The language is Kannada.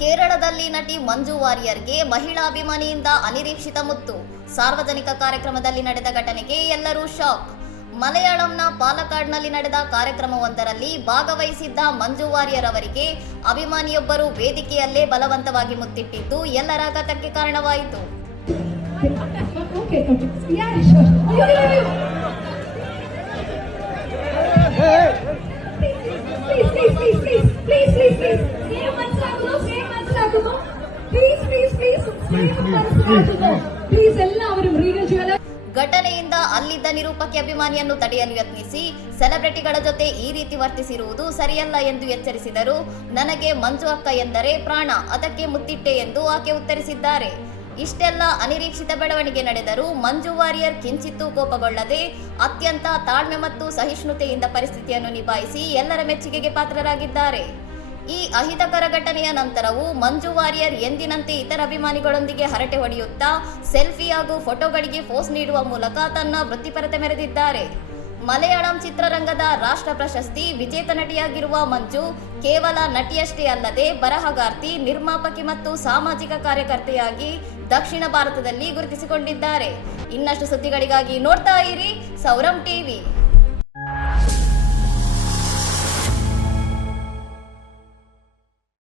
ಕೇರಳದಲ್ಲಿ ನಟಿ ಮಂಜು ವಾರಿಯರ್ಗೆ ಮಹಿಳಾಭಿಮಾನಿಯಿಂದ ಅನಿರೀಕ್ಷಿತ ಮುತ್ತು. ಸಾರ್ವಜನಿಕ ಕಾರ್ಯಕ್ರಮದಲ್ಲಿ ನಡೆದ ಘಟನೆಗೆ ಎಲ್ಲರೂ ಶಾಕ್. ಮಲಯಾಳಂನ ಪಾಲಕ್ಕಾಡ್ನಲ್ಲಿ ನಡೆದ ಕಾರ್ಯಕ್ರಮವೊಂದರಲ್ಲಿ ಭಾಗವಹಿಸಿದ್ದ ಮಂಜು ವಾರಿಯರ್ ಅವರಿಗೆ ಅಭಿಮಾನಿಯೊಬ್ಬರು ವೇದಿಕೆಯಲ್ಲೇ ಬಲವಂತವಾಗಿ ಮುತ್ತಿಟ್ಟಿದ್ದು ಎಲ್ಲರ ಆಘಾತಕ್ಕೆ ಕಾರಣವಾಯಿತು. ಘಟನೆಯಿಂದ ಅಲ್ಲಿದ್ದ ನಿರೂಪಕಿ ಅಭಿಮಾನಿಯನ್ನು ತಡೆಯಲು ಯತ್ನಿಸಿ ಸೆಲೆಬ್ರಿಟಿಗಳ ಜೊತೆ ಈ ರೀತಿ ವರ್ತಿಸಿರುವುದು ಸರಿಯಲ್ಲ ಎಂದು ಎಚ್ಚರಿಸಿದರು. ನನಗೆ ಮಂಜು ಅಕ್ಕ ಎಂದರೆ ಪ್ರಾಣ, ಅದಕ್ಕೆ ಮುತ್ತಿಟ್ಟೆ ಎಂದು ಆಕೆ ಉತ್ತರಿಸಿದ್ದಾರೆ. ಇಷ್ಟೆಲ್ಲ ಅನಿರೀಕ್ಷಿತ ಬೆಳವಣಿಗೆ ನಡೆದರೂ ಮಂಜು ವಾರಿಯರ್ ಕಿಂಚಿತ್ತೂ ಕೋಪಗೊಳ್ಳದೆ ಅತ್ಯಂತ ತಾಳ್ಮೆ ಮತ್ತು ಸಹಿಷ್ಣುತೆಯಿಂದ ಪರಿಸ್ಥಿತಿಯನ್ನು ನಿಭಾಯಿಸಿ ಎಲ್ಲರ ಮೆಚ್ಚುಗೆಗೆ ಪಾತ್ರರಾಗಿದ್ದಾರೆ. ಈ ಅಹಿತಕರ ಘಟನೆಯ ನಂತರವೂ ಮಂಜು ವಾರಿಯರ್ ಎಂದಿನಂತೆ ಇತರ ಅಭಿಮಾನಿಗಳೊಂದಿಗೆ ಹರಟೆ ಹೊಡೆಯುತ್ತಾ ಸೆಲ್ಫಿ ಹಾಗೂ ಫೋಟೋಗಳಿಗೆ ಪೋಸ್ ನೀಡುವ ಮೂಲಕ ತನ್ನ ವೃತ್ತಿಪರತೆ ಮೆರೆದಿದ್ದಾರೆ. ಮಲಯಾಳಂ ಚಿತ್ರರಂಗದ ರಾಷ್ಟ್ರ ಪ್ರಶಸ್ತಿ ವಿಜೇತ ನಟಿಯಾಗಿರುವ ಮಂಜು ಕೇವಲ ನಟಿಯಷ್ಟೇ ಅಲ್ಲದೆ ಬರಹಗಾರ್ತಿ, ನಿರ್ಮಾಪಕಿ ಮತ್ತು ಸಾಮಾಜಿಕ ಕಾರ್ಯಕರ್ತೆಯಾಗಿ ದಕ್ಷಿಣ ಭಾರತದಲ್ಲಿ ಗುರುತಿಸಿಕೊಂಡಿದ್ದಾರೆ. ಇನ್ನಷ್ಟು ಸುದ್ದಿಗಳಿಗಾಗಿ ನೋಡ್ತಾ ಇರಿ ಸೌರಂ ಟಿವಿ.